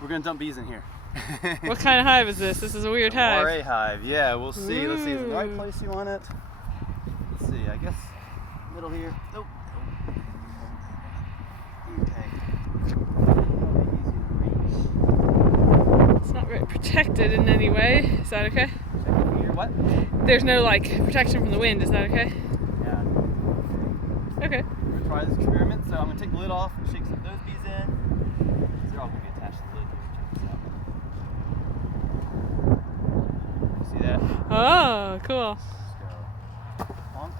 We're gonna dump bees in here. What kind of hive is this? This is a weird hive. Warre hive, yeah, we'll see. Let's see, is it the right Ooh. place you want it? Let's see, I guess middle here. Nope. Okay. It's not very protected in any way. Is that okay? Check here, what? There's no like protection from the wind. Is that okay? Yeah. Okay. We're gonna try this experiment, so I'm gonna take the lid off and shake some of those bees in. They're all gonna be attached to the lid here. Check this out. See that? Oh, cool. Let's go. Honk.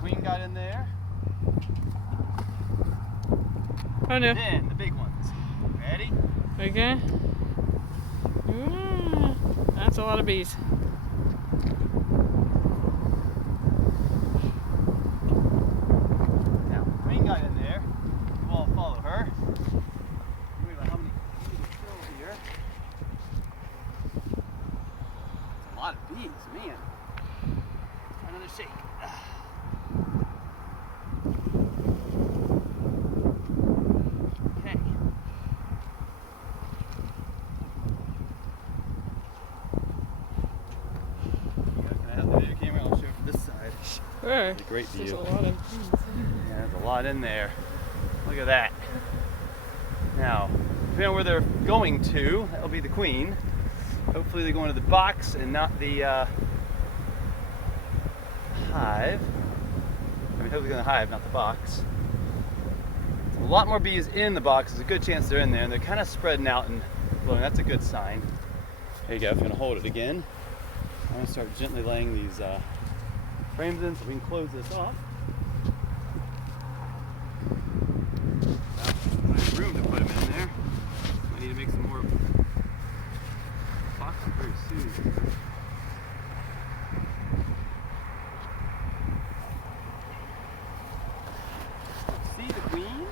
Queen got in there. Oh no. Then the big ones. Ready? Okay. Ooh, that's a lot of bees. Now, Queen got in there. We'll all follow her. Wait about how many kills here. That's a lot of bees, man. Try another shake. Okay. Can I have the video camera? I'll show it from this side. Sure. It's a great There's view. a lot of bees. Yeah, there's a lot in there. Look at that. Now, depending on where they're going to, that'll be the queen. Hopefully they go into the box and not the hive. I mean, hopefully they're in the hive, not the box. A lot more bees in the box. There's a good chance they're in there, and they're kind of spreading out and blowing. That's a good sign. There you go. If you're going to hold it again, I'm going to start gently laying these frames in so we can close this off. Well, there's room to put them in there. I need to make some more boxes very soon. See the queen?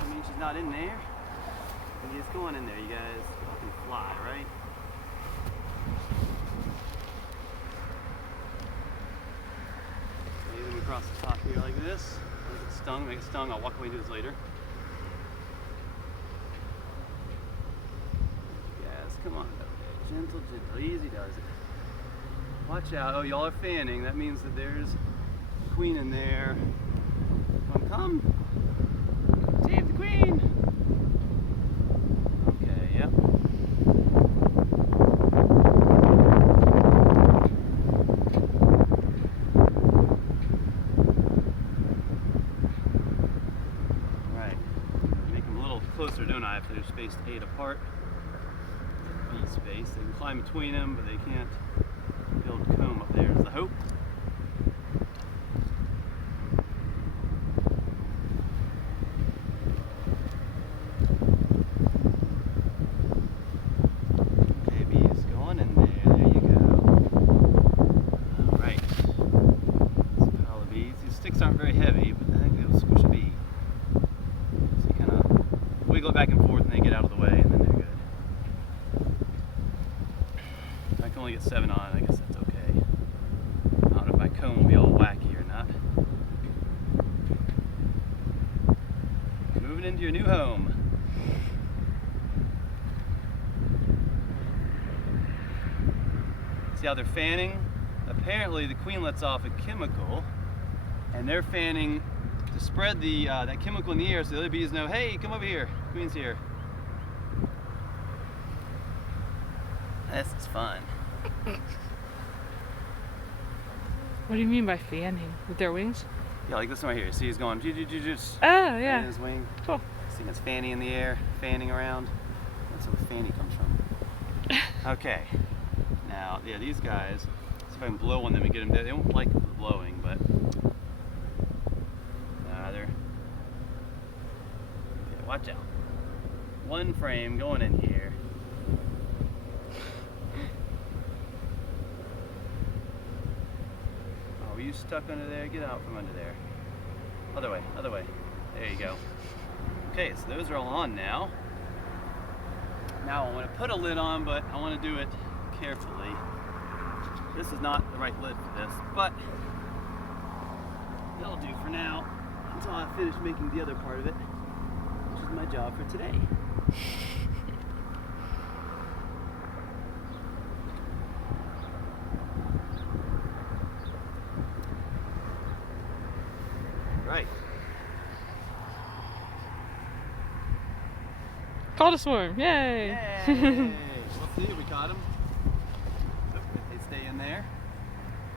I mean, she's not in there. She's going in there, you guys. You can fly, right? Lay them across the top here like this. Make it stung. I'll walk away and do this later. Yes, come on. Gentle, gentle. Easy does it. Watch out. Oh, y'all are fanning. That means that there's a queen in there. Come. Save the queen. Okay, yep. Right. Make them a little closer, don't I? If they're spaced 8 apart. Bee space. They can climb between them, but they can't build comb up there is the hope. Aren't very heavy, but I think they'll squish a bee. So you kind of wiggle it back and forth and they get out of the way and then they're good. I can only get 7 on it, I guess that's okay. I don't know if my comb will be all wacky or not. Moving into your new home. See how they're fanning? Apparently the queen lets off a chemical, and they're fanning to spread the that chemical in the air so the other bees know, hey, come over here, queen's here. This is fun. What do you mean by fanning? With their wings? Yeah, like this one right here. See, he's going, just Oh, yeah. his wing. Cool. See, it's fanny in the air, fanning around. That's where fanny comes from. Okay. Now, yeah, these guys, see if I can blow on them and get them there. They don't like the blowing, but watch out. One frame going in here. Oh, were you stuck under there? Get out from under there. Other way, other way. There you go. Okay, so those are all on now. Now I want to put a lid on, but I want to do it carefully. This is not the right lid for this, but that'll do for now until I finish making the other part of it. finishes my job for today. Right. Caught a swarm! Yay! Yay! We'll see. We caught them. They stay in there.